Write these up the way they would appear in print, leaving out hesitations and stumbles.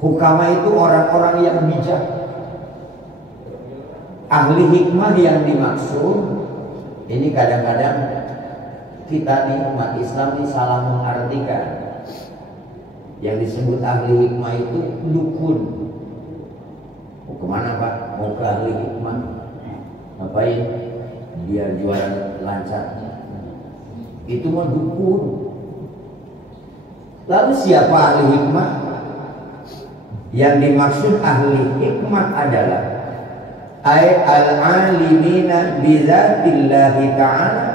Hukama itu orang-orang yang bijak. Ahli hikmah yang dimaksud ini kadang-kadang kita nih umat Islam ini salah mengartikan. Yang disebut ahli hikmah itu dukun. Mau kemana Pak? Mau ke ahli hikmah? Ngapain? Biar jualan lancar. Itu mah dukun. Lalu siapa ahli hikmah? Yang dimaksud ahli hikmah adalah al-alimina bizatillahi ta'ala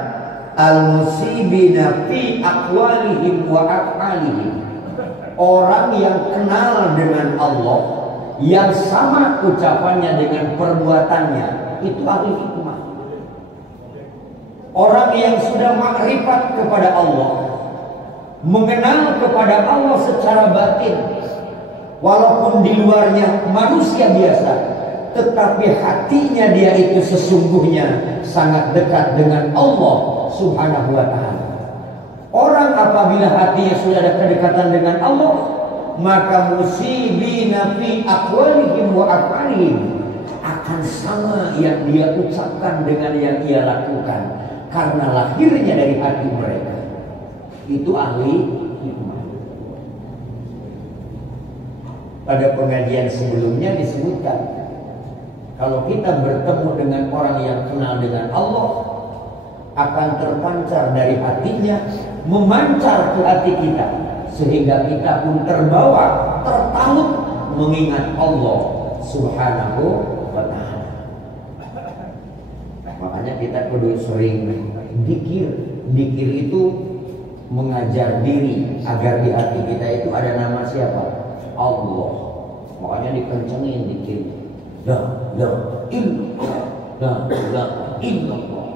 al-musibina fi aqwalihim wa af'alihim. Orang yang kenal dengan Allah, yang sama ucapannya dengan perbuatannya, itu ahli hikmah. Orang yang sudah makrifat kepada Allah, mengenal kepada Allah secara batin, walaupun di luarnya manusia biasa, tetapi hatinya dia itu sesungguhnya sangat dekat dengan Allah Subhanahu wa ta'ala. Orang apabila hatinya sudah ada kedekatan dengan Allah, maka musibina fi aqwalihim wa af'alihim, akan sama yang dia ucapkan dengan yang ia lakukan, karena lahirnya dari hati mereka. Itu ahli hikmah. Pada pengajian sebelumnya disebutkan, kalau kita bertemu dengan orang yang kenal dengan Allah, akan terpancar dari hatinya, memancar ke hati kita, sehingga kita pun terbawa, tertalut mengingat Allah Subhanahu wa ta'ala. Makanya kita kudu sering dikir. Dikir itu mengajar diri agar di hati kita itu ada nama siapa? Allah. Makanya dikencengin dikir. La ilaha illallah.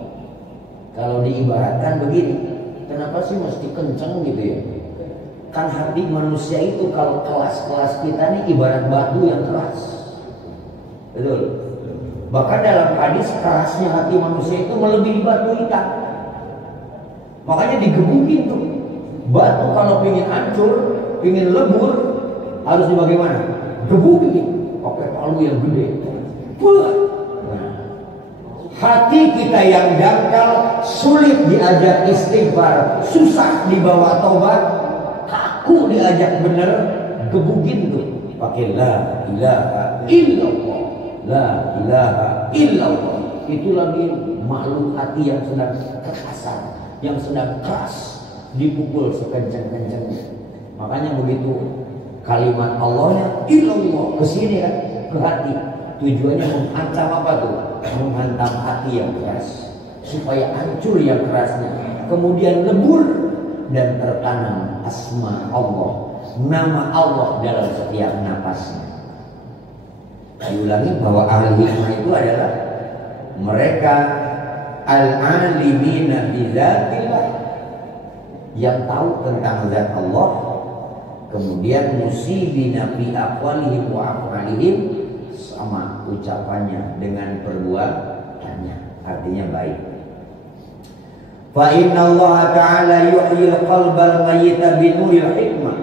Kalau diibaratkan begini, kenapa sih mesti kenceng gitu ya? Kan hati manusia itu kalau kelas-kelas kita nih ibarat batu yang keras. Betul. Bahkan dalam hadis kerasnya hati manusia itu melebihi batu hitam. Makanya digebukin tuh. Batu kalau pengen hancur, pengen lebur, harus bagaimana? Gebukin. Pakai palu yang gede. Hati kita yang dangkal, sulit diajak istighfar, susah dibawa tobat, kaku diajak bener, gebukin tuh. Pakai la ilaha illallah, la ilaha illallah. Itu lagi makhluk hati yang sedang kekerasan, yang sedang keras, dipukul sekencang-kencangnya. Makanya begitu kalimat Allahnya illallah kesini kan, ke hati. Tujuannya menghantam apa tuh? Menghantam hati yang keras, supaya hancur yang kerasnya, kemudian lebur dan tertanam asma Allah, nama Allah dalam setiap napasnya. Diulangi bahwa ahli hikmah itu adalah mereka al-alimina bizatillah, yang tahu tentang zat Allah, kemudian musibina fi aqwalihim wa af'alihim, sama ucapannya dengan perbuatannya, artinya baik. Fa inna Allah ta'ala yuhyil qalbal mayyita binuril hikmah,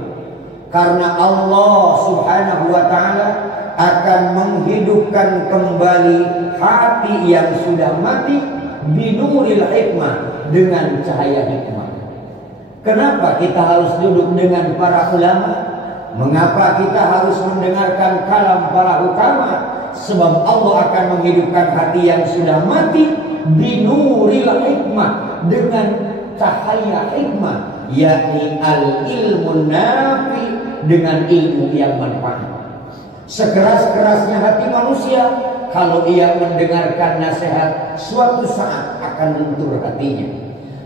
karena Allah Subhanahu wa ta'ala akan menghidupkan kembali hati yang sudah mati binuril hikmah, dengan cahaya hikmah. Kenapa kita harus duduk dengan para ulama? Mengapa kita harus mendengarkan kalam para hukama? Sebab Allah akan menghidupkan hati yang sudah mati binuril hikmah, dengan cahaya hikmah, yakni al-ilmun nafi, dengan ilmu yang manfaat. Sekeras-kerasnya hati manusia, kalau ia mendengarkan nasihat, suatu saat akan luntur hatinya.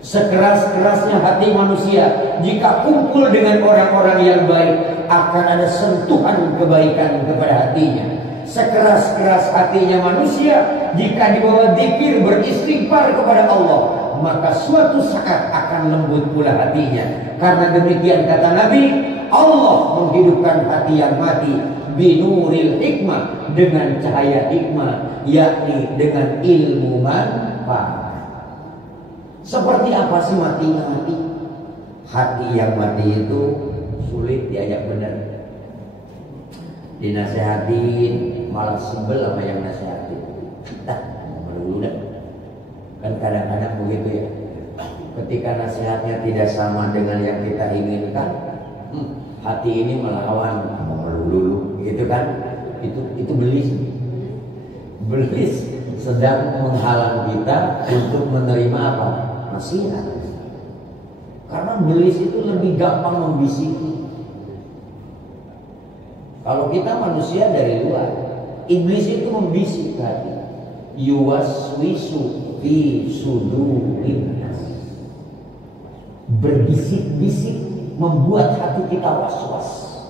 Sekeras-kerasnya hati manusia, jika kumpul dengan orang-orang yang baik, akan ada sentuhan kebaikan kepada hatinya. Sekeras-keras hatinya manusia, jika dibawa dzikir beristighfar kepada Allah, maka suatu saat akan lembut pula hatinya. Karena demikian kata Nabi, Allah menghidupkan hati yang mati binuril hikmah, dengan cahaya hikmah, yakni dengan ilmu manfaat. Seperti apa sih matinya hati? Hati yang mati itu sulit diajak bener, dinasehatin malah sebel sama yang nasehatin. Dah, ngomong dulu dah. Kan kadang-kadang begitu ya. Ketika nasihatnya tidak sama dengan yang kita inginkan, hati ini melawan, ngomong dulu, gitu kan? Itu belis. Belis sedang menghalang kita untuk menerima apa? Nasihat. Karena belis itu lebih gampang membisiki. Kalau kita manusia dari luar, iblis itu membisik hati. Yuwaswisu fi sudurin nas. Berbisik-bisik membuat hati kita was-was.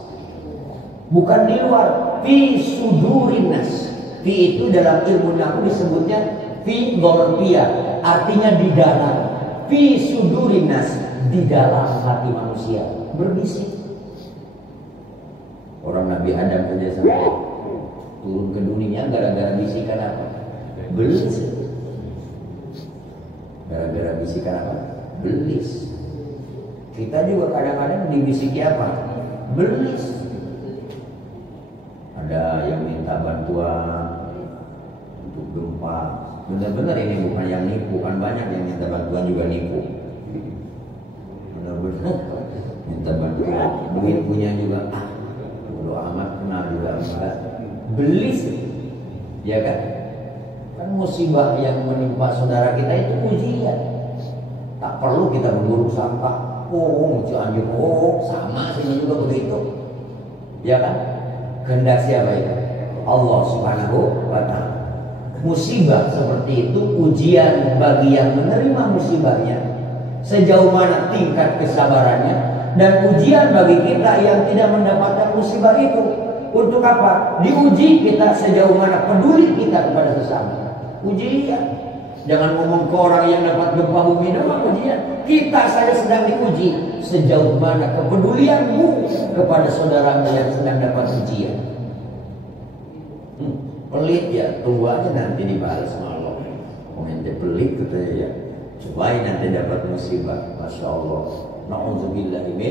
Bukan di luar, fi sudurin nas. Fi itu dalam ilmu nahwu disebutnya fi dzarfiyah, artinya di dalam. Fi sudurin nas, di dalam hati manusia berbisik. Orang Nabi Adam saja sampai turun ke dunia gara-gara bisikan apa? Belis. Gara-gara bisikan apa? Belis. Kita juga kadang-kadang dibisiki apa? Belis. Ada yang minta bantuan untuk gempa. Benar-benar ini bukan yang nipu, kan banyak yang minta bantuan juga nipu. Benar-benar minta bantuan, duit punya juga bodo amat, kenal juga enggak. Belis, ya kan? Kan musibah yang menimpa saudara kita itu ujian. Tak perlu kita memburu sampah. Oh, Cianjur, oh, sama sini juga begitu. Ya kan? Kehendak siapa itu? Allah Subhanahu wa ta'ala. Musibah seperti itu ujian bagi yang menerima musibahnya. Sejauh mana tingkat kesabarannya, dan ujian bagi kita yang tidak mendapatkan musibah itu. Untuk apa? Diuji kita sejauh mana peduli kita kepada sesama. Ujian. Jangan ngomong ke orang yang dapat gempa bumi doang ujian. Kita saja sedang diuji sejauh mana kepedulianmu kepada saudaramu yang sedang dapat ujian. Pelit ya, tunggu aja nanti dibalas sama Allah. Oh ente pelit katanya ya. Cobain nanti dapat musibah. Masya Allah. Na'udzubillah ini.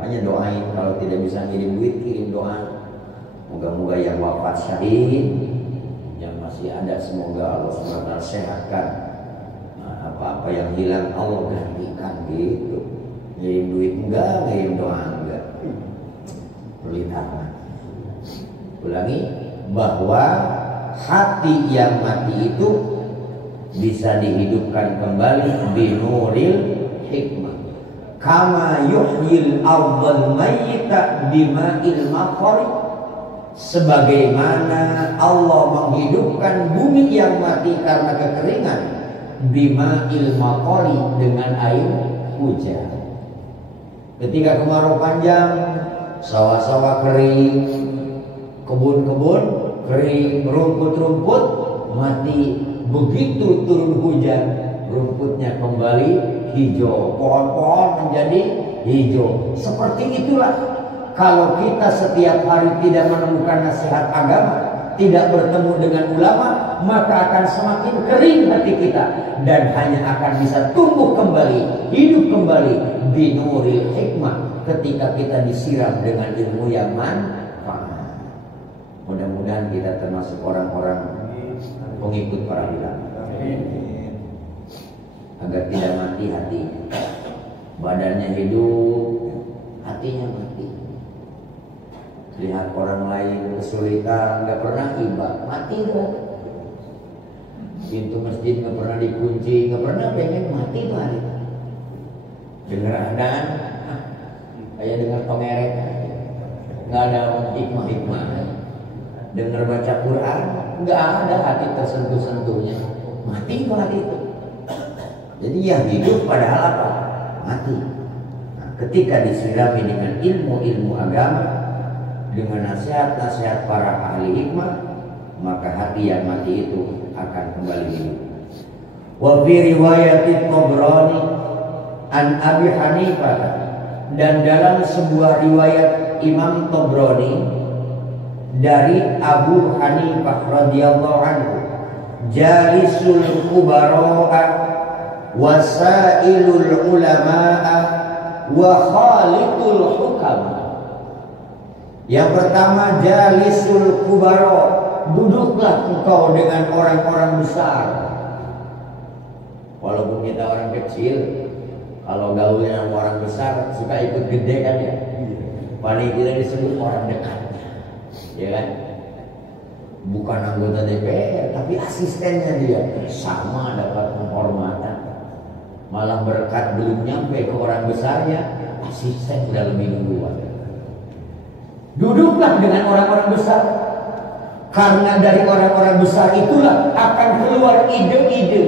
Hanya doain, kalau tidak bisa kirim duit, kirim doa. Moga-moga yang wafat syahid, yang masih ada semoga Allah SWT sehatkan. Nah, apa-apa yang hilang Allah gantikan gitu. Ngirim duit enggak, ngirim doa enggak. Pelit amat. Ulangi, bahwa hati yang mati itu bisa dihidupkan kembali binuril hikmah. Kama yuhyil ardhal mayyita bima'il maqari. Sebagaimana Allah menghidupkan bumi yang mati karena kekeringan bima'il maqari, dengan air hujan. Ketika kemarau panjang, sawah-sawah kering, kebun-kebun kering, rumput-rumput mati. Begitu turun hujan, rumputnya kembali hijau, pohon-pohon menjadi hijau. Seperti itulah kalau kita setiap hari tidak menemukan nasihat agama, tidak bertemu dengan ulama, maka akan semakin kering hati kita dan hanya akan bisa tumbuh kembali, hidup kembali binuril hikmah ketika kita disiram dengan ilmu yang manfaat. Mudah-mudahan kita termasuk orang-orang pengikut para ulama, agar tidak mati hati. Badannya hidup, hatinya mati. Lihat orang lain kesulitan, nggak pernah iba, mati tuh. Pintu masjid nggak pernah dikunci, nggak pernah pengen mati tuh hari. Dengar adaan, kayak dengar tomerek, nggak ada hikmah-hikmah. Dengar baca Quran, nggak ada hati tersentuh-sentuhnya, mati tuh hati itu. Jadi yang hidup padahal apa? Mati. Nah, ketika disirami dengan ilmu-ilmu agama, dengan nasihat-nasihat para ahli hikmah, maka hati yang mati itu akan kembali hidup. Wa fi riwayat Tabrani an Abi Hanifah, dan dalam sebuah riwayat Imam Tabrani dari Abu Hanifah radhiyallahu anhu, jalisul kubara'a wasailul ulama'a wa khaliqul hukama. Yang pertama jalisul kubaro, duduklah engkau dengan orang-orang besar. Walaupun kita orang kecil, kalau gaulnya sama orang besar suka ikut gede kan ya. Paling kita disebut orang dekatnya, ya kan? Bukan anggota DPR, tapi asistennya dia sama dapat penghormatan. Malah berkat belum nyampe ke orang besarnya, asisten udah lebih duluan. Duduklah dengan orang-orang besar, karena dari orang-orang besar itulah akan keluar ide-ide,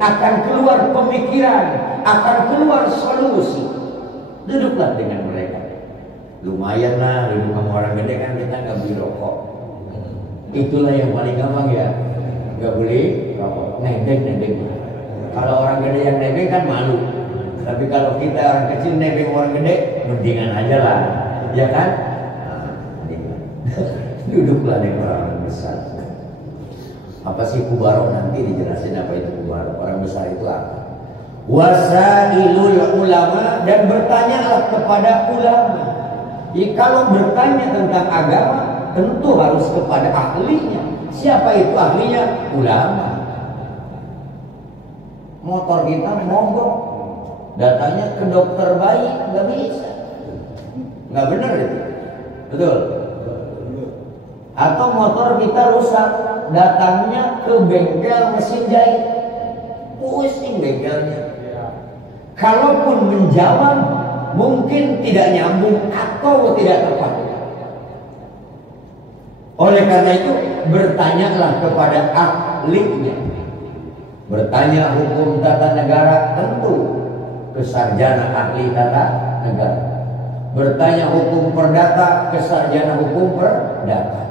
akan keluar pemikiran, akan keluar solusi. Duduklah dengan mereka. Lumayan lah duduk sama orang gede kan, kita nggak beli rokok. Itulah yang paling gampang ya, nggak beli rokok, nebeng. Kalau orang gede yang nebeng kan malu, tapi kalau kita orang kecil nebeng orang gede, mendingan aja lah, ya kan? Duduklah dengan orang besar. Apa sih kubaro? Nanti dijelasin apa itu kubaro. Orang besar itu apa? Wasailul ulama, dan bertanyalah kepada ulama. Jadi kalau bertanya tentang agama, tentu harus kepada ahlinya. Siapa itu ahlinya? Ulama. Motor kita mogok, datanya ke dokter bayi, nggak bisa, nggak benar itu, betul? Atau motor kita rusak, datangnya ke bengkel mesin jahit, pusing bengkelnya. Kalaupun menjawab, mungkin tidak nyambung atau tidak tepat. Oleh karena itu, bertanyalah kepada ahlinya. Bertanya hukum tata negara, tentu ke sarjana ahli tata negara. Bertanya hukum perdata, ke sarjana hukum perdata.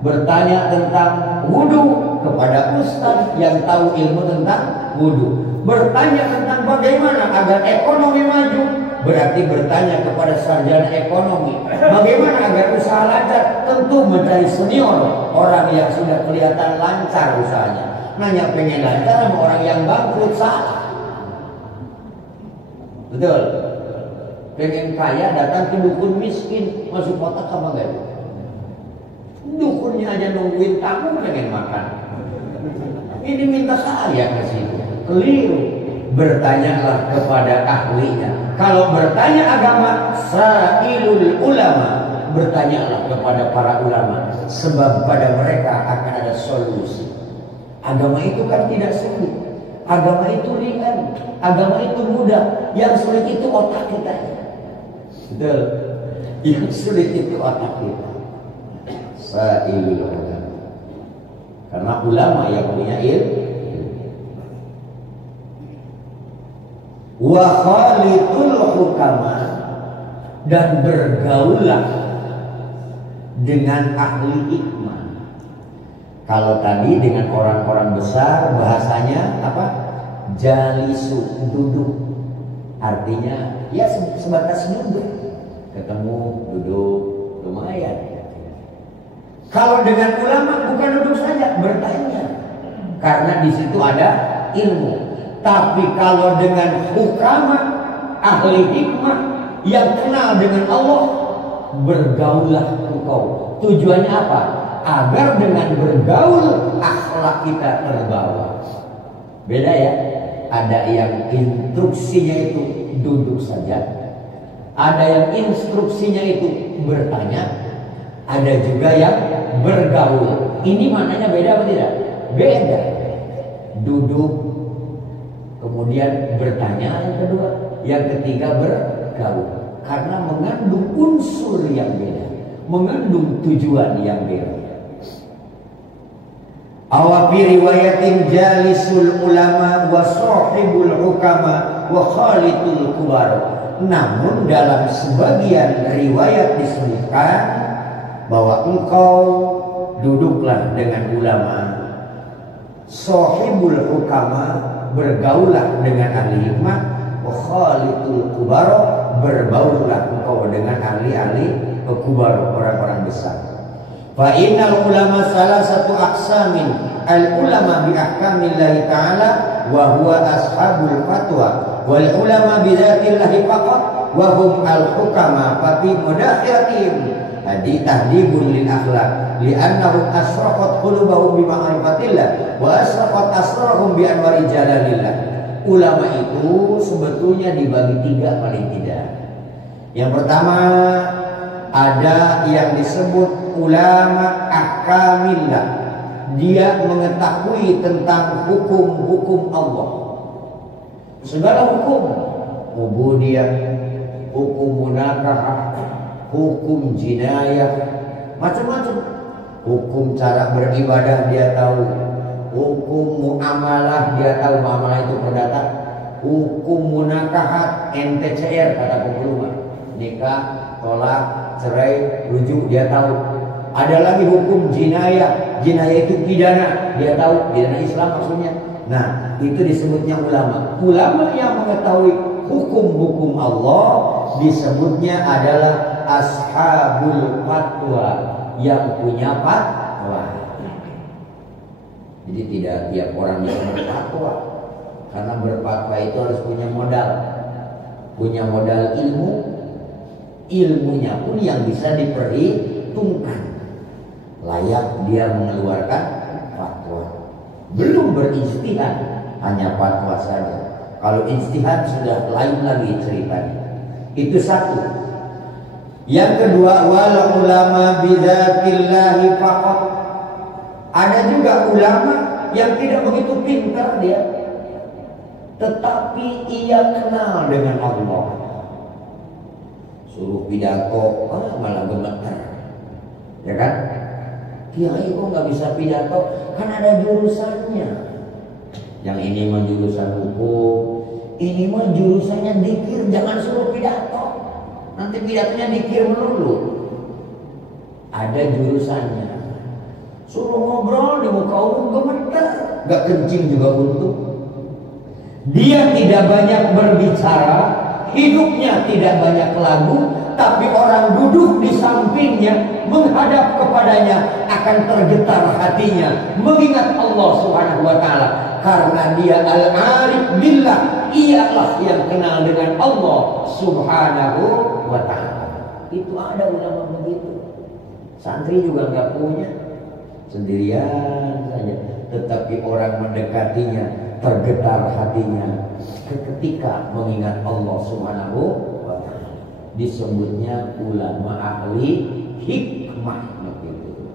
Bertanya tentang wudu kepada ustaz yang tahu ilmu tentang wudu. Bertanya tentang bagaimana agar ekonomi maju, berarti bertanya kepada sarjana ekonomi. Bagaimana agar usaha lancar, tentu mencari senior, orang yang sudah kelihatan lancar usahanya. Nanya pengen lancar sama orang yang bangkrut, salah. Betul. Pengen kaya datang ke dukun miskin, masuk kotak apa enggak? Dukunnya aja nungguin tamu pengen makan. Ini minta saya ke situ. Keliru. Bertanyalah kepada ahlinya. Kalau bertanya agama, sa'ilul ulama, bertanyalah kepada para ulama, sebab pada mereka akan ada solusi. Agama itu kan tidak sulit. Agama itu ringan. Agama itu mudah. Yang sulit itu otak kita. Betul. Yang sulit itu otak kita. Sa'ilul ulama. Karena ulama yang punya ilmu. Wa khalitul hukama, dan bergaulah dengan ahli hikmah. Kalau tadi dengan orang-orang besar bahasanya apa? Jalisu, duduk. Artinya ya sebatas duduk. Ketemu, duduk, lumayan. Kalau dengan ulama bukan duduk saja, bertanya. Karena di situ ada ilmu. Tapi kalau dengan hukama, ahli hikmah yang kenal dengan Allah, bergaulah engkau. Tujuannya apa? Agar dengan bergaul akhlak kita terbawa. Beda ya. Ada yang instruksinya itu duduk saja, ada yang instruksinya itu bertanya, ada juga yang bergaul. Ini maknanya beda apa tidak? Beda. Duduk, kemudian bertanya yang kedua, yang ketiga bergaul. Karena mengandung unsur yang beda, mengandung tujuan yang beda. Awafi riwayatin jalisul ulama wa sahibul hukama wa khalitul kubar. Namun dalam sebagian riwayat disebutkan bahwa engkau duduklah dengan ulama, sahibul hukama, bergaulah dengan ahli hikmah, wa khalitul kubar, berbaulah engkau dengan ahli-ahli kubar, orang-orang besar. Fa innal ulama salah satu aqsamin, al ulama bi ahkamillahi ta'ala wa huwa ashabul fatwa, wal ulama bi dzatillahi faqat wa hum al-hukama fa fi mudakhiratihim hadi tahdibun lil akhlaq li'annahum asraqat qulubahum bi ma'rifatillah wa asraqat asrarhum bi anwari jalalillah. Ulama itu sebetulnya dibagi tiga paling tidak. Yang pertama ada yang disebut ulama ahkamillah. Dia mengetahui tentang hukum-hukum Allah. Segala hukum, ubudiyah, hukum munakahah, hukum jinayah, macam-macam. Hukum cara beribadah dia tahu, hukum muamalah dia tahu, muamalah itu perdata, hukum munakahat NTCR kata penghulu, nikah, tolak, cerai, rujuk dia tahu. Ada lagi hukum jinayah, jinayah itu pidana, dia tahu, pidana Islam maksudnya. Nah, itu disebutnya ulama. Ulama yang mengetahui hukum-hukum Allah disebutnya adalah ashabul fatwa, yang punya fatwa. Jadi tidak tiap orang bisa berfatwa, karena berfatwa itu harus punya modal ilmu, ilmunya pun yang bisa diperhitungkan, layak dia mengeluarkan fatwa. Belum berijtihad, hanya fatwa saja. Kalau ijtihad sudah lain lagi ceritanya. Itu satu. Yang kedua, wal ulama bidzatillahi faqat. Ada juga ulama yang tidak begitu pintar dia, tetapi ia kenal dengan Allah. Suruh pidato, malah gemetar, ya kan? Kiai kok nggak bisa pidato? Kan ada jurusannya. Yang ini mah jurusan hukum, ini mah jurusannya dzikir. Jangan suruh pidato, nanti pidatonya dzikir melulu. Ada jurusannya. Suruh ngobrol di muka umum gemetar, gak kencing juga untung. Dia tidak banyak berbicara, hidupnya tidak banyak lagu, tapi orang duduk di sampingnya menghadap kepadanya akan tergetar hatinya mengingat Allah Subhanahu wa taala, karena dia al-arif billah, ialah yang kenal dengan Allah Subhanahu wa taala. Itu ada ulama begitu. Santri juga nggak punya, sendirian saja, tetapi orang mendekatinya tergetar hatinya ketika mengingat Allah Subhanahu wa taala. Disebutnya ulama ahli hikmah begitu.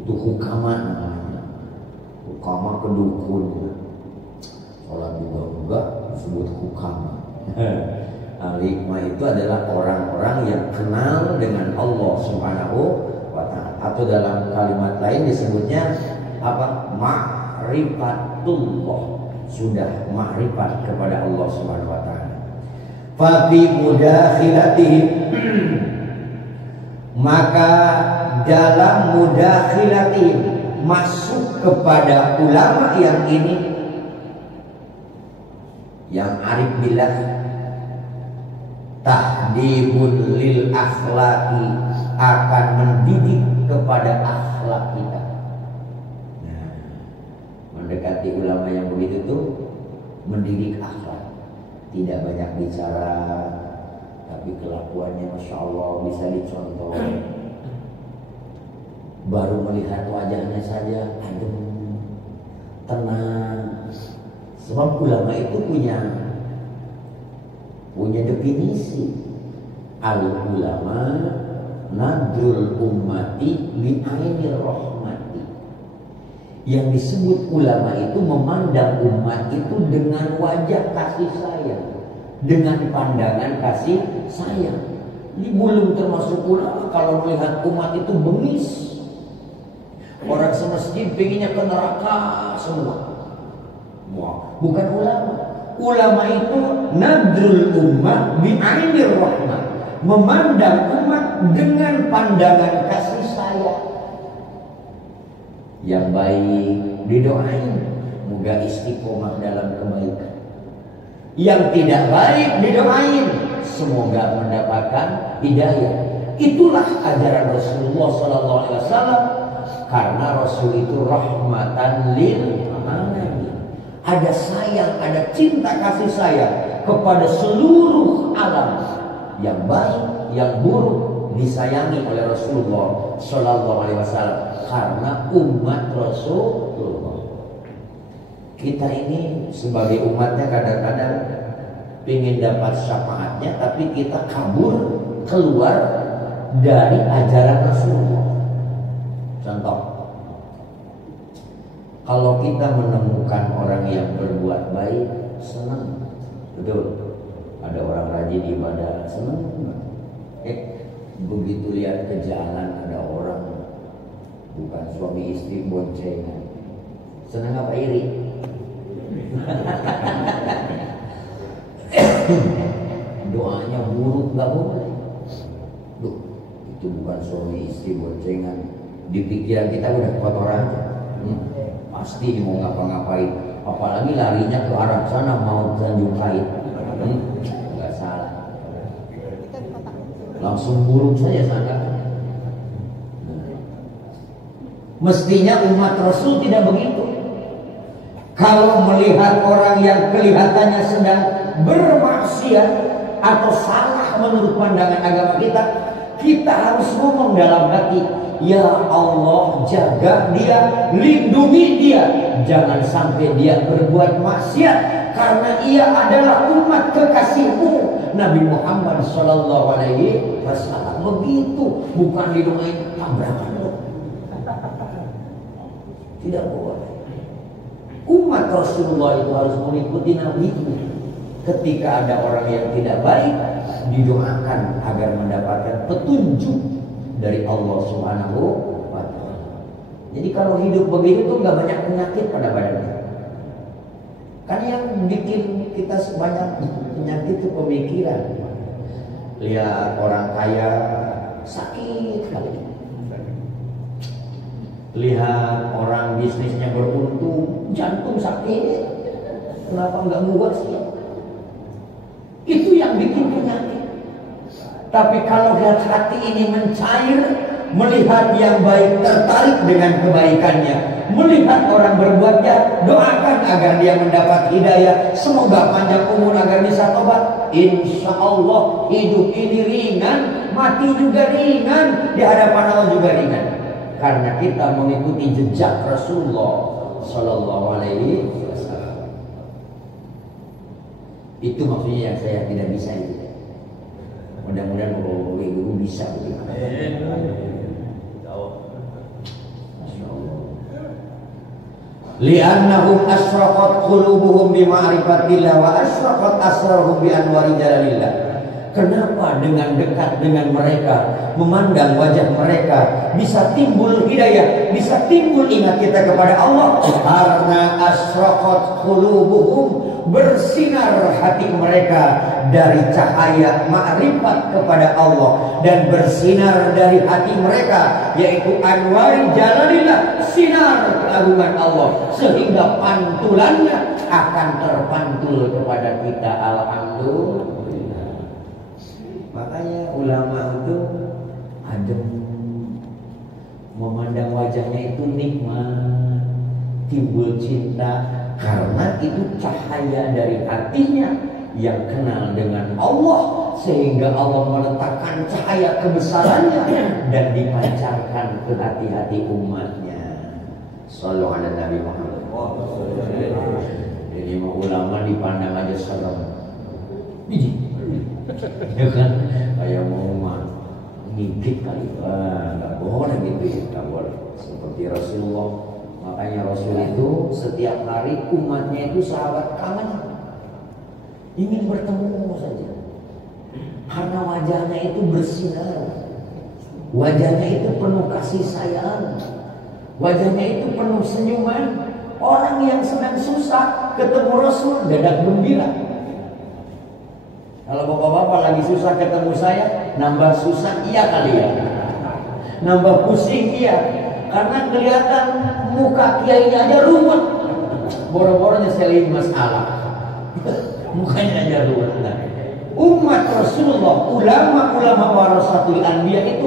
Itu hukama namanya. Hukama kedukun. Sholat juga enggak disebut hukama. Ahli hikmah itu adalah orang-orang yang kenal dengan Allah Subhanahu wa taala. Atau dalam kalimat lain disebutnya apa? Ma'rifatullah. Sudah ma'rifat kepada Allah Subhanahu wa taala. Fa fi mudakhilatihim, maka dalam mudakhilatihim, masuk kepada ulama yang ini, yang arif billah, tahdibun lil akhlaqi, akan mendidik kepada akhlak kita. Nah, mendekati ulama yang begitu tuh mendidik akhlak. Tidak banyak bicara, tapi kelakuannya Masya Allah bisa dicontoh. Baru melihat wajahnya saja adem, tenang. Sebab ulama itu punya definisi. Al-ulama nadrul ummati bi'ainir rahmati. Yang disebut ulama itu memandang umat itu dengan wajah kasih sayang, dengan pandangan kasih sayang. Ini belum termasuk ulama kalau melihat umat itu bengis. Orang semesjid pengennya ke neraka semua. Wah, bukan ulama. Ulama itu nadrul umat bi'ainir rahmah, memandang umat dengan pandangan kasih sayang. Yang baik didoain, moga istiqomah dalam kebaikan. Yang tidak baik didoain, semoga mendapatkan hidayah. Itulah ajaran Rasulullah SAW, karena Rasul itu rahmatan lil alamin. Ada sayang, ada cinta kasih sayang kepada seluruh alam. Yang baik, yang buruk disayangi oleh Rasulullah Shallallahu Alaihi Wasallam karena umat Rasulullah. Kita ini sebagai umatnya kadang-kadang ingin dapat syafaatnya, tapi kita kabur keluar dari ajaran Rasulullah. Contoh, kalau kita menemukan orang yang berbuat baik, senang, betul. Ada orang rajin ibadah, senang. Begitu lihat ke jalan ada orang bukan suami istri boncengan, senang apa iri? Doanya buruk nggak boleh. Duh, itu bukan suami istri boncengan. Di pikiran kita udah kotor aja. Pasti mau ngapa-ngapain. Apalagi larinya ke arah sana mau Tanjung Kait. Nggak salah. Langsung buruk saja sana. Mestinya umat Rasul tidak begitu. Kalau melihat orang yang kelihatannya sedang bermaksiat atau salah menurut pandangan agama kita, kita harus ngomong dalam hati, ya Allah, jaga dia, lindungi dia, jangan sampai dia berbuat maksiat, karena ia adalah umat kekasihmu Nabi Muhammad Sallallahu Alaihi Wasallam. Begitu, bukan didoain tabrakan loh. Tidak boleh. Umat Rasulullah itu harus mengikuti Nabi. Ketika ada orang yang tidak baik, didoakan agar mendapatkan petunjuk dari Allah Subhanahu wa Ta'ala. Jadi kalau hidup begitu tuh nggak banyak penyakit pada badannya. Kan yang bikin kita sebanyak penyakit itu pemikiran. Lihat orang kaya sakit kali. Lihat orang bisnisnya beruntung, jantung sakit. Kenapa nggak buat sih? Itu yang bikin penyakit. Tapi kalau lihat hati ini mencair, melihat yang baik tertarik dengan kebaikannya, melihat orang berbuat jahat, doakan agar dia mendapat hidayah. Semoga panjang umur agar bisa tobat. Insya Allah hidup ini ringan, mati juga ringan, di hadapan Allah juga ringan. Karena kita mengikuti jejak Rasulullah Sallallahu Alaihi Wasallam. Itu maksudnya yang saya tidak bisa itu. Mudah-mudahan Bapak Ibu bisa begitu. Li'annahum asyraqat qulubuhum bi ma'rifatillah wa asyraqat asraruhum bi anwari jalalillah. Kenapa dengan dekat dengan mereka, memandang wajah mereka, bisa timbul hidayah, bisa timbul ingat kita kepada Allah? Karena asyraqat qulubuhum, bersinar hati mereka dari cahaya makrifat kepada Allah, dan bersinar dari hati mereka yaitu anwari jalalillah, sinar keagungan Allah, sehingga pantulannya akan terpantul kepada kita. Alhamdulillah. Makanya ulama itu adem, memandang wajahnya itu nikmat, timbul cinta, karena itu cahaya dari hatinya yang kenal dengan Allah, sehingga Allah meletakkan cahaya kebesarannya dan dipancarkan ke hati-hati umatnya. Sallallahu alaihi Nabi Muhammad. Jadi ulama dipandang aja serem. Ya kan, kayak mau ngigit kali, nggak boleh gitu ya, nggak boleh. Seperti Rasulullah, makanya Rasul itu setiap hari umatnya itu sahabat kangen, ingin bertemu saja, karena wajahnya itu bersinar, wajahnya itu penuh kasih sayang, wajahnya itu penuh senyuman. Orang yang sedang susah ketemu Rasul dadak gembira. Kalau bapak-bapak lagi susah ketemu saya, nambah susah iya kali ya, nambah pusing iya, karena kelihatan muka kiainya aja ruwet, boro-boro nyeseliin masalah, mukanya aja ruwet. Umat Rasulullah, ulama-ulama warasatul anbiya itu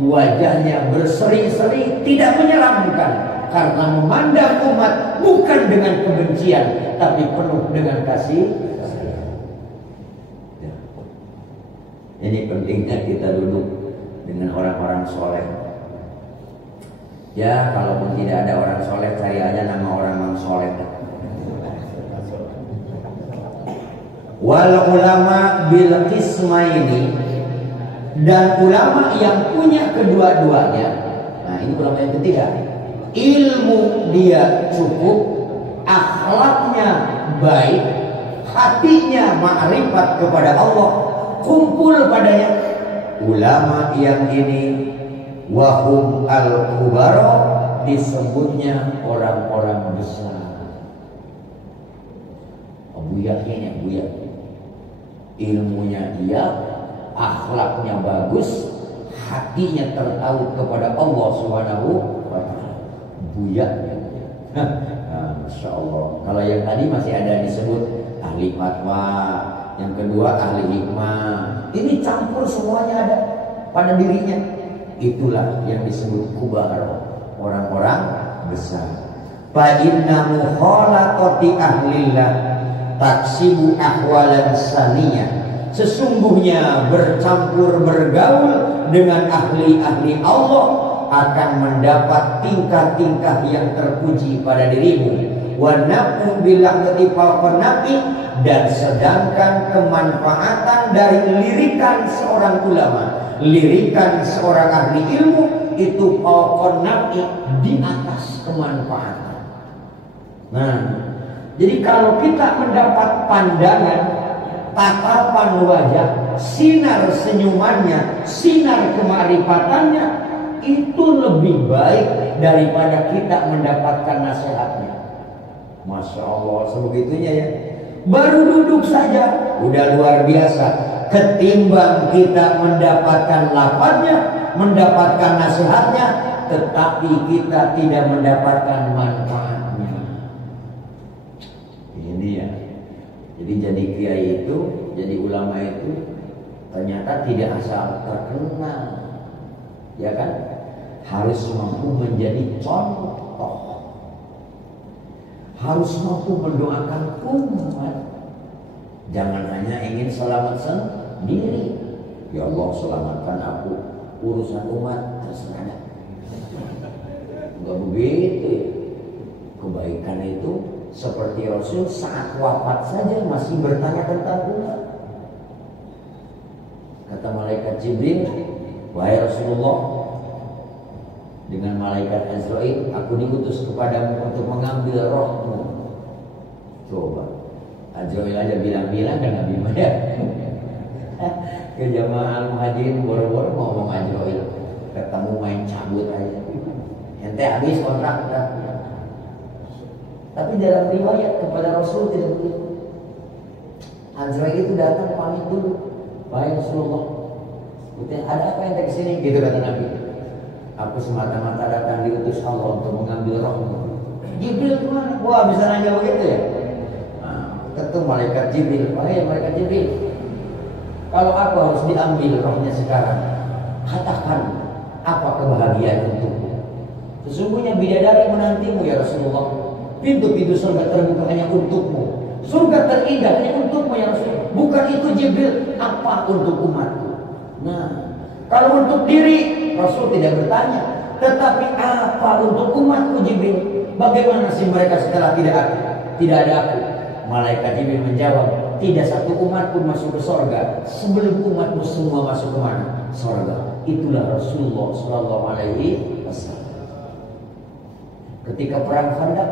wajahnya berseri-seri, tidak menyeramkan, karena memandang umat bukan dengan kebencian, tapi penuh dengan kasih. Ini pentingnya kita duduk dengan orang-orang soleh. Ya, kalaupun tidak ada orang soleh, cari aja nama orang non soleh. Wal ulama bil qismaini, dan ulama yang punya kedua-duanya. Nah, ini ulama yang ketiga. Ilmu dia cukup, akhlaknya baik, hatinya ma'rifat kepada Allah, kumpul padanya. Ulama yang ini wahum al-kubara, disebutnya orang-orang besar. Buyaknya buyak, ilmunya dia, akhlaknya bagus, hatinya tertaut kepada Allah Subhanahu wa ta'ala. Buyaknya. Nah, Masya Allah. Kalau yang tadi masih ada disebut ahli fatwa, yang kedua ahli hikmah. Ini campur semuanya ada pada dirinya. Itulah yang disebut kubara, orang-orang besar. Fa inna mukhalatati ahlillah taksibu ahwalan saniyah. Sesungguhnya bercampur bergaul dengan ahli-ahli Allah akan mendapat tingkah-tingkah yang terpuji pada dirimu. Wa naqu bilaqati faqanabi, dan sedangkan kemanfaatan dari lirikan seorang ulama, lirikan seorang ahli ilmu itu faqanabi, di atas kemanfaatan. Nah, jadi kalau kita mendapat pandangan, tatapan wajah, sinar senyumannya, sinar kemarifatannya, itu lebih baik daripada kita mendapatkan nasihatnya. Masya Allah, sebegitunya ya. Baru duduk saja udah luar biasa, ketimbang kita mendapatkan lafaznya, mendapatkan nasihatnya, tetapi kita tidak mendapatkan manfaatnya. Ini ya. Jadi kiai itu, jadi ulama itu ternyata tidak asal terkenal, ya kan? Harus mampu menjadi contoh, harus mampu mendoakan umat. Jangan hanya ingin selamat sendiri. Ya Allah, selamatkan aku, urusan umat terserah. Enggak begitu ya. Kebaikan itu seperti Rasul saat wafat saja masih bertanya tentang umat. Kata malaikat Jibril, wahai Rasulullah, dengan malaikat Azrail, aku diutus kepadamu untuk mengambil rohmu. Coba, Azrail aja bilang-bilang kan Nabi Muhammad. Ke jamaah al-muhajirin boro-boro ngomong Azrail, ketemu main cabut aja. Ente habis kontrak kan? Tapi dalam riwayat kepada Rasul tidak begitu. Azrail itu datang pamit dulu, wahai Rasulullah, ada apa yang ke sini? Gitu kata Nabi. Aku semata-mata datang diutus Allah untuk mengambil rohmu. Jibril kemana? Wah, bisa nanya begitu ya? Nah, tentu malaikat Jibril. Wahai malaikat Jibril, kalau aku harus diambil rohnya sekarang, katakan apa kebahagiaan untukmu? Sesungguhnya bidadari menantimu ya Rasulullah. Pintu-pintu surga terbuka hanya untukmu. Surga terindah hanya untukmu ya Rasulullah. Bukan itu Jibril, apa untuk umatku? Nah, kalau untuk diri Rasul tidak bertanya, tetapi apa untuk umatku Jibril? Bagaimana sih mereka setelah tidak ada aku? Malaikat Jibril menjawab, tidak satu umat pun masuk ke surga sebelum umatmu semua masuk ke mana? Surga. Itulah Rasulullah Shallallahu Alaihi Wasallam. Ketika perang Khandaq,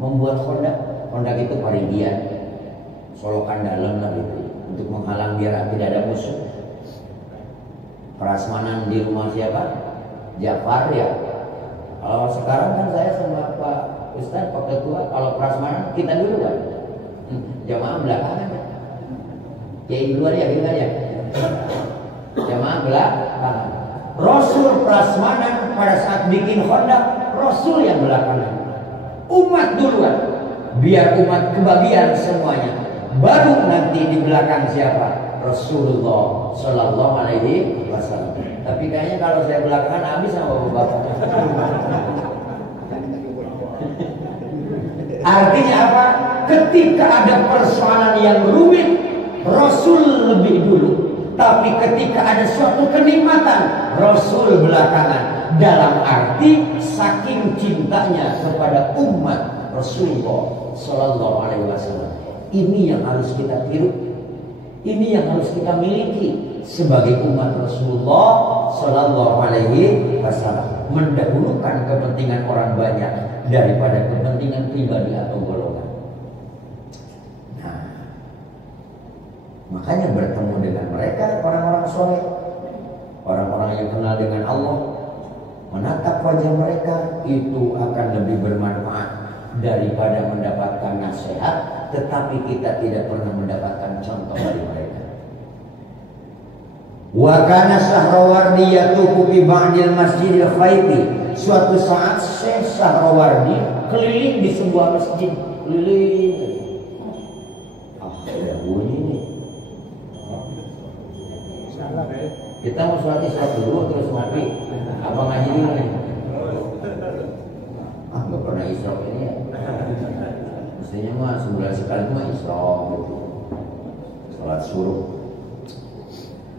membuat Khandaq itu parigian, solokan dalam lah itu, untuk menghalang biar tidak ada musuh. Prasmanan di rumah siapa? Ja'far ya. Kalau sekarang kan saya sama Pak Ustadz, Pak Ketua, kalau prasmanan kita dulu kan, jamaah belakangan. Ya di luar ya, gimana ya? Jamaah belakangan. Rasul prasmanan pada saat bikin Khandaq, Rasul yang belakangan. Umat duluan, biar umat kebagian semuanya. Baru nanti di belakang siapa? Rasulullah Sallallahu Alaihi Wasallam. Tapi kayaknya kalau saya belakangan habis sama bapak. Artinya apa? Ketika ada persoalan yang rumit, Rasul lebih dulu Tapi ketika ada suatu kenikmatan, Rasul belakangan. Dalam arti saking cintanya kepada umat Rasulullah Sallallahu Alaihi Wasallam. Ini yang harus kita tiru. Ini yang harus kita miliki sebagai umat Rasulullah Sallallahu Alaihi Wasallam. Mendahulukan kepentingan orang banyak daripada kepentingan pribadi atau golongan. Nah, makanya bertemu dengan mereka orang-orang soleh, orang-orang yang kenal dengan Allah, menatap wajah mereka itu akan lebih bermanfaat daripada mendapatkan nasihat, tetapi kita tidak pernah mendapatkan contoh dari mereka. Wa kana Sahrawardi yatufu fi ba'dil masjidil khayti. Suatu saat Syekh Sahrawardi keliling di sebuah masjid, keliling. Ada bunyi nih. Kita mau sholat isya dulu terus ngopi. Apa ngaji dulu nih? Nggak pernah isya ini ya. Mestinya mah sebulan sekali mah isya gitu. Sholat suruh.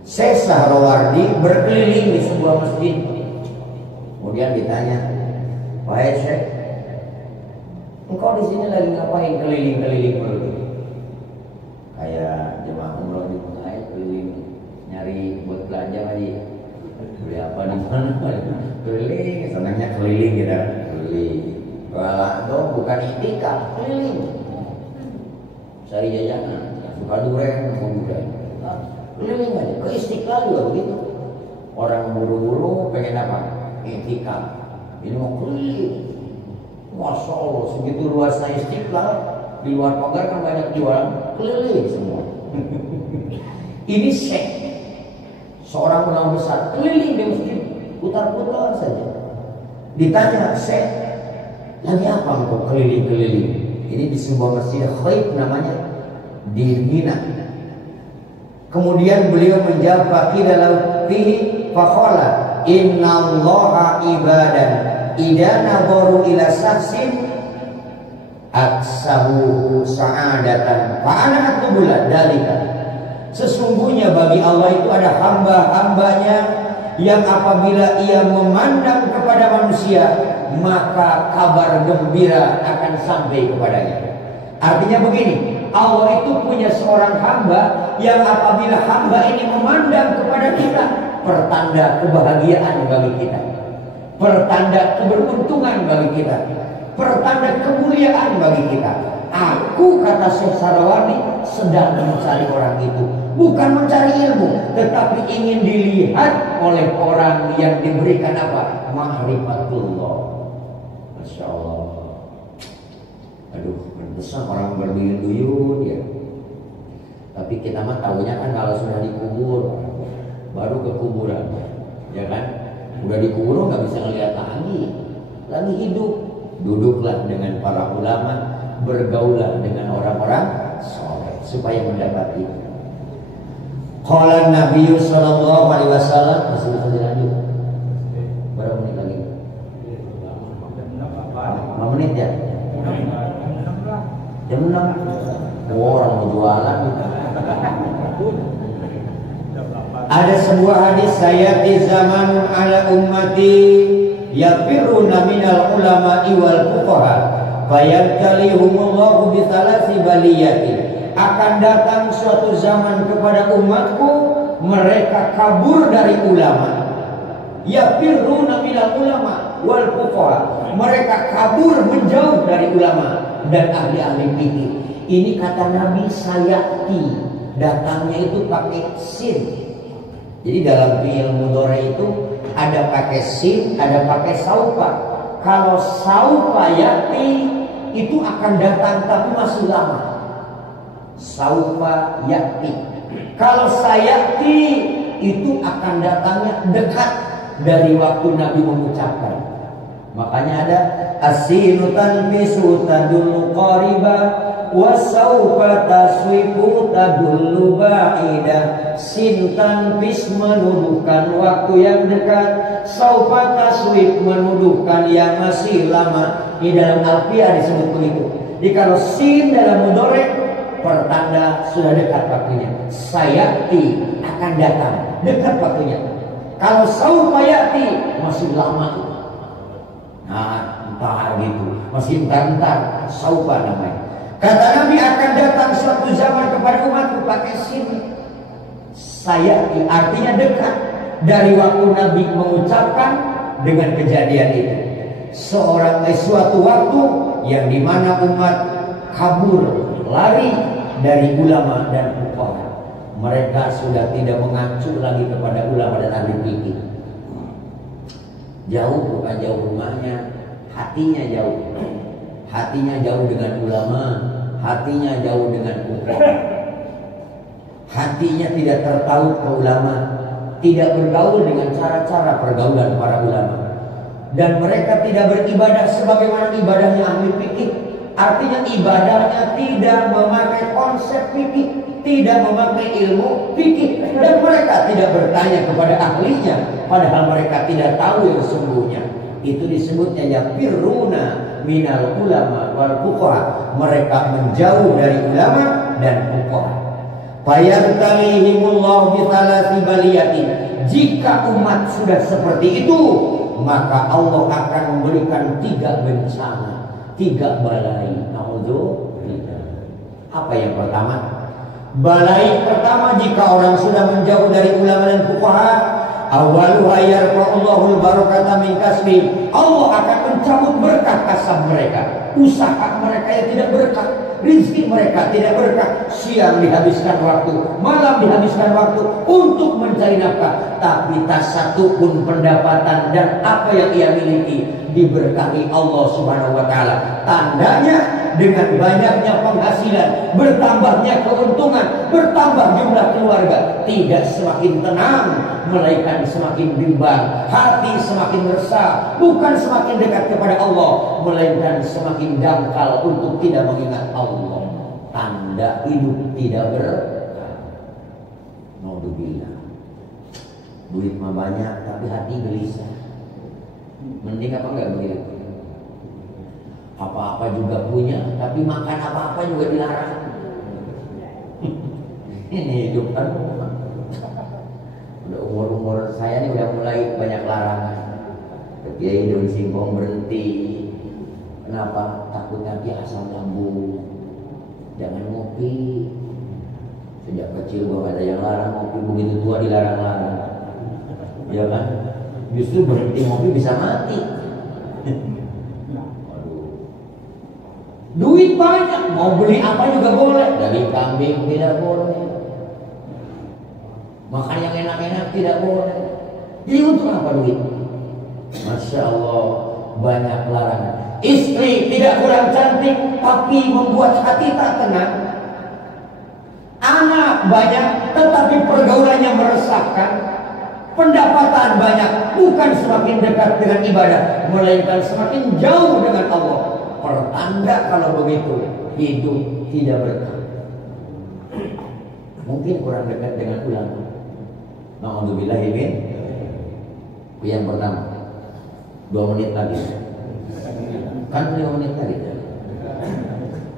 Syekh Sahrawardi berkeliling di sebuah masjid. Kemudian ditanya, "Wahai Syekh, engkau di sini lagi ngapain keliling-keliling dulu?" Kayak jemaah umroh di Mulai keliling nyari buat belanja aja. Beli apa di mana? Keliling, senangnya keliling gitu. Keliling. Kalau dong bukan itikaf, keliling. Cari jajanan, suka durian, mau durian. Keliling aja, ke Istiqlal juga begitu. Orang buru-buru pengen apa? Itikaf. Ini mau keliling. Masya Allah, segitu luasnya Istiqlal. Di luar pagar kan banyak jualan, keliling semua. Ini Syekh, seorang ulama besar, keliling di masjid, putar-putar saja. Ditanya, "Syekh, lagi apa engkau keliling-keliling?" Ini di sebuah masjid khaib namanya, di Mina. Kemudian beliau menjawab, "Faqila lahu fihi faqala innallaha ibadan idza nadharu ila syaksin aksabu sa'adatan fa ana atubula dalika." Sesungguhnya bagi Allah itu ada hamba-hambanya yang apabila ia memandang kepada manusia, maka kabar gembira akan sampai kepadanya. Artinya begini, Allah itu punya seorang hamba yang apabila hamba ini memandang kepada kita, pertanda kebahagiaan bagi kita, pertanda keberuntungan bagi kita, pertanda kemuliaan bagi kita. Aku, kata Syekh Sahrawardi, sedang mencari orang itu, bukan mencari ilmu, tetapi ingin dilihat oleh orang yang diberikan apa? Ma'rifatullah. Masya Allah. Aduh, besar orang berduyun-duyun ya. Tapi kita mah tahunya kan kalau sudah dikubur, baru ke kuburan, ya kan? Udah dikubur nggak bisa ngeliat lagi hidup. Duduklah dengan para ulama, bergaulah dengan orang-orang soleh supaya mendapati. Qala Nabi sallallahu alaihi wasallam, masih bisa dilanjut. Berapa menit lagi? 5 menit ya? Jam 6. Orang mau jualan. Ada sebuah hadis, saya di zaman ala ummati yafiruna minal ulama'i wal fuqaha fayabtalihumullahu bi thalathi baliyati. Akan datang suatu zaman kepada umatku, mereka kabur dari ulama. Yafiruna minal ulama wal fuqaha, mereka kabur menjauh dari ulama dan ahli-ahli fikih. Ini kata Nabi, sayati, datangnya itu pakai sin. Jadi dalam fi'il mudhari itu ada pakai sin, ada pakai saufa. Kalau saufa yati itu akan datang tapi masih lama. Saufa yati. Kalau sayati itu akan datangnya dekat dari waktu Nabi mengucapkan. Makanya ada asinu tanbisu tadullu qariba wasaufa taswifu tadullu ba'ida. Sin tanbis menuduhkan waktu yang dekat, saufa taswif menuduhkan yang masih lama. Di dalam Alfiah disebut begitu. Jadi kalau sin dalam mudhari pertanda sudah dekat waktunya. Sayati akan datang, dekat waktunya. Kalau saufa yati masih lama. Nah, entar gitu, masih entar saufa namanya. Kata Nabi akan datang suatu zaman kepada umatku, pakai sini. Sayati artinya dekat. Dari waktu Nabi mengucapkan dengan kejadian itu. Suatu waktu yang dimana umat kabur, lari dari ulama dan fuqaha. Mereka sudah tidak mengacu lagi kepada ulama dan ahli fikih. Jauh, bukan jauh rumahnya, hatinya jauh. Hatinya jauh dengan ulama, hatinya jauh dengan fuqaha. Hatinya tidak tertaut ke ulama, tidak bergaul dengan cara-cara pergaulan para ulama. Dan mereka tidak beribadah sebagaimana ibadahnya ahli fikih. Artinya ibadahnya tidak memakai konsep fikih, tidak memakai ilmu fikih, dan mereka tidak bertanya kepada ahlinya, padahal mereka tidak tahu yang sesungguhnya. Itu disebutnya yafirruna minal ulama wal fuqaha. Mereka menjauh dari ulama dan fuqaha. Fayabtalihimullahu bi thalathi baliyatin. Jika umat sudah seperti itu, maka Allah akan memberikan 3 bencana, 3 balai. Nauzubillah. Apa yang pertama? Balai pertama, jika orang sudah menjauh dari ulama dan fuqaha, awaluha yarfa'ullahul barakata min kasbi. Allah akan mencabut berkah kasab mereka. Usaha mereka yang tidak berkah, rezeki mereka tidak berkah. Siang dihabiskan waktu, malam dihabiskan waktu untuk mencari nafkah, tapi tak satu pun pendapatan dan apa yang ia miliki diberkahi Allah Subhanahu wa taala. Tandanya dengan banyaknya penghasilan, bertambahnya keuntungan, bertambah jumlah keluarga, tidak semakin tenang, melainkan semakin bimbang, hati semakin resah, bukan semakin dekat kepada Allah, melainkan semakin dangkal untuk tidak mengingat Allah. Tanda hidup tidak berkah. Naudzubillah. Duit mah banyak tapi hati gelisah. Mending apa enggak begitu? Apa-apa juga punya, tapi makan apa-apa juga dilarang. Ini hidup kan. Udah umur saya ini udah mulai banyak larangan. Kiai daun singkong berhenti. Kenapa? Takut nanti asam lambung. Jangan ngopi. Sejak kecil gua gak ada yang larang ngopi, begitu tua dilarang-larang. Ya kan? Justru berhenti ngopi bisa mati. Duit banyak, mau beli apa juga boleh. Daging kambing tidak boleh, makan yang enak-enak tidak boleh. Jadi untuk apa duit? Masya Allah, banyak larangan. Istri tidak kurang cantik, tapi membuat hati tak tenang. Anak banyak, tetapi pergaulannya meresahkan. Pendapatan banyak, bukan semakin dekat dengan ibadah, melainkan semakin jauh dengan Allah. Pertanda kalau begitu, hidup tidak berkah. Mungkin kurang dekat dengan ulama. Nauzubillah min. Yang pertama, 2 menit lagi. Kan 5 menit lagi.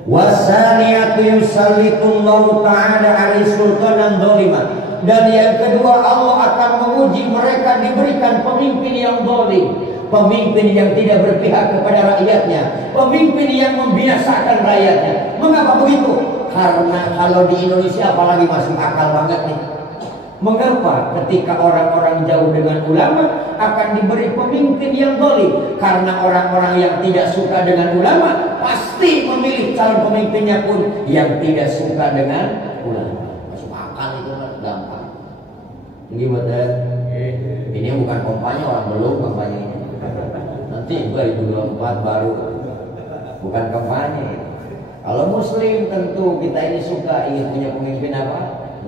Wasaniyatu yusallitullahu ta'ala 'alai sultanan dzaliman. Dan yang kedua, Allah akan menguji mereka, diberikan pemimpin yang zalim, pemimpin yang tidak berpihak kepada rakyatnya, pemimpin yang membiasakan rakyatnya. Mengapa begitu? Karena kalau di Indonesia apalagi masih akal banget nih. Mengapa ketika orang-orang jauh dengan ulama akan diberi pemimpin yang zalim? Karena orang-orang yang tidak suka dengan ulama pasti memilih calon pemimpinnya pun yang tidak suka dengan ulama. Masuk akal itu gampang. Gimana? Ini bukan kampanye, orang belum kampanye ini. Nanti 2024 baru, bukan kampanye. Kalau muslim tentu kita ini suka ingin punya pemimpin apa?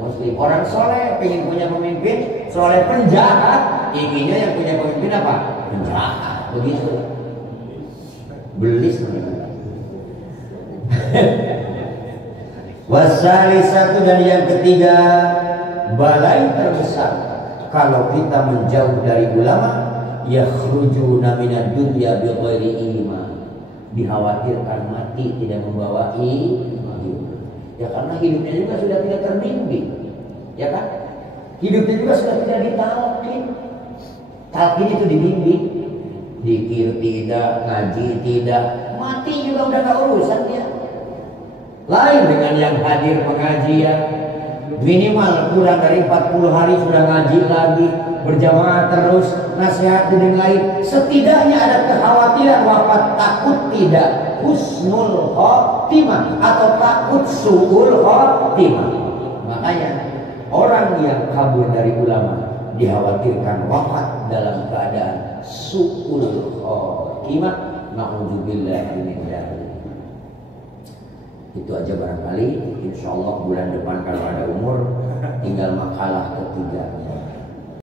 Muslim. Orang soleh ingin punya pemimpin soleh. Penjahat inginnya yang punya pemimpin apa? Penjahat. Begitu. Belis begitu. Wasalisatu, dan yang ketiga, balai terbesar kalau kita menjauh dari ulama, yakhrujuna minad dunya bighairi iman. Dikhawatirkan mati tidak membawa iman. Ya karena hidupnya juga sudah tidak terbimbing. Ya kan? Hidupnya juga sudah tidak ditalkin. Talkin itu dibimbing. Dikir tidak, ngaji tidak, mati juga udah gak urusan dia. Lain dengan yang hadir pengajian, minimal kurang dari 40 hari sudah ngaji lagi, berjamaah terus, nasihat dan lain. Setidaknya ada kekhawatiran wafat, takut tidak husnul khotimah atau takut su'ul khotimah. Makanya orang yang kabur dari ulama dikhawatirkan wafat dalam keadaan su'ul khotimah. Na'udzubillah min dzalik. Itu aja barangkali. Insya Allah bulan depan kalau ada umur tinggal makalah ketiganya.